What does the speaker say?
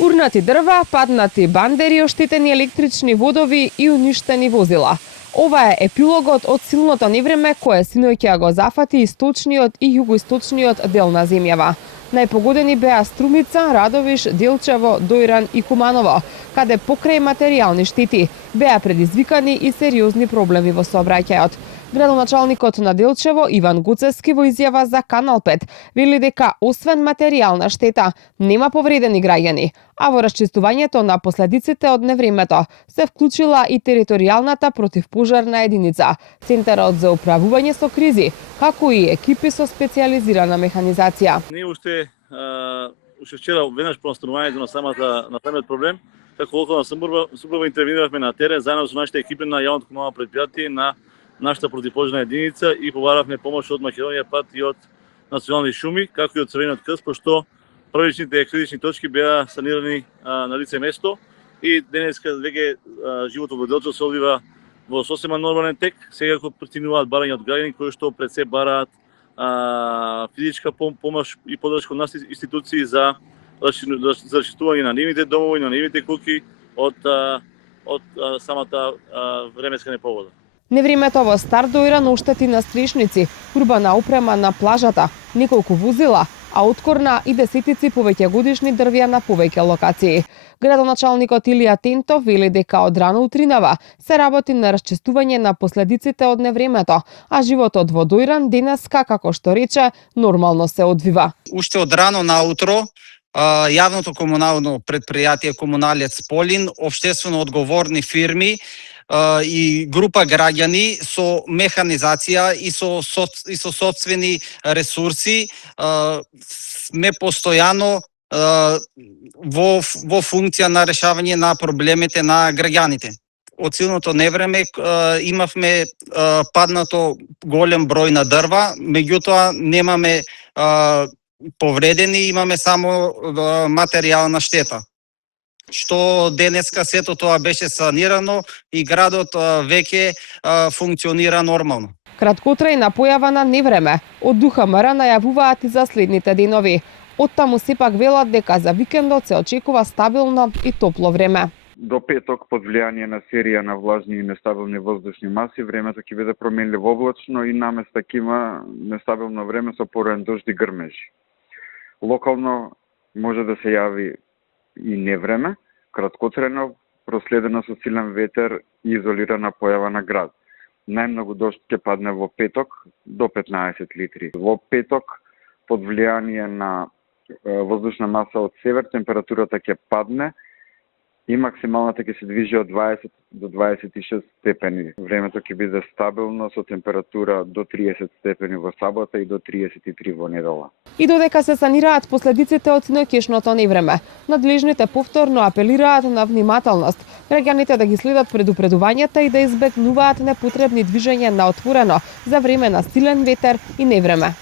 Урнати дрва, паднати бандери, оштетени електрични водови и уништени возила. Ова е епилогот од силното невреме кое синоќа го зафати источниот и југоисточниот дел на земјава. Најпогодени беа Струмица, Радовиш, Делчево, Дојран и Куманово, каде покрај материјални штети беа предизвикани и сериозни проблеми во сообраќајот. Градоначалникот на Делчево Иван Гуцевски во изјава за Канал 5 вели дека освен материјална штета нема повредени граѓани, а во расчистувањето на последиците од невремето се вклучила и територијалната противпожарна единица, Центарот за управување со кризи, како и екипи со специјализирана механизација. Ние уште вчера веднаш по настанувањето на самиот проблем, како локална самоуправа интервениравме на терен заедно со нашите екипи на јавното комунално претпријатие на нашата противпожарна единица и побаравме помош од Македонија пат и од Национални шуми, како и од Црвениот крст, пошто првичните критични точки беа санирани на лице место и денеска веќе животот во Делчево се одвива во сосема нормален тек. Сега го претинуваат барања од граѓани кои што пред се бараат физичка помош и поддршка од нашите институции за расчистување на нивните домови, на нивните куќи од самата временска непогода. Невремето во Стар Дојран оштети на стрешници, урбана опрема на плажата, неколку возила, а откорна и десетици повеќе годишни дрвја на повеќе локации. Градоначалникот Илија Тентов вели дека од рано утринава се работи на расчистување на последиците од невремето, а животот во Дојран денеска, како што рече, нормално се одвива. Уште од рано наутро јавното комунално претпријатие Комуналец Полин, општествено одговорни фирми и група граѓани со механизација и со сопствени ресурси сме постојано во функција на решавање на проблемите на граѓаните. Од силното невреме имавме паднато голем број на дрва, меѓутоа немаме повредени, имаме само материјална штета. Што денеска сето тоа беше санирано и градот веќе функционира нормално. Краткотрајна појава на невреме од ДУХМР најавуваат и за следните денови. Оттаму сепак велат дека за викендот се очекува стабилно и топло време. До петок под влијание на серија на влажни и нестабилни воздушни маси времето ќе биде променливо облачно и наместа ќе има нестабилно време со пороен дожд и грмежи. Локално може да се јави и невреме, краткотрајно, проследено со силен ветер и изолирана појава на град. Најмногу дожд ќе падне во петок до 15 литри. Во петок, под влијание на воздушна маса од север, температурата ќе падне и максималната ќе се движи од 20 до 26 степени. Времето ќе биде стабилно со температура до 30 степени во сабота и до 33 во недела. И додека се санираат последиците од синоќешното невреме, надлежните повторно апелираат на внимателност, граѓаните да ги следат предупредувањата и да избегнуваат непотребни движења на отворено за време на силен ветер и невреме.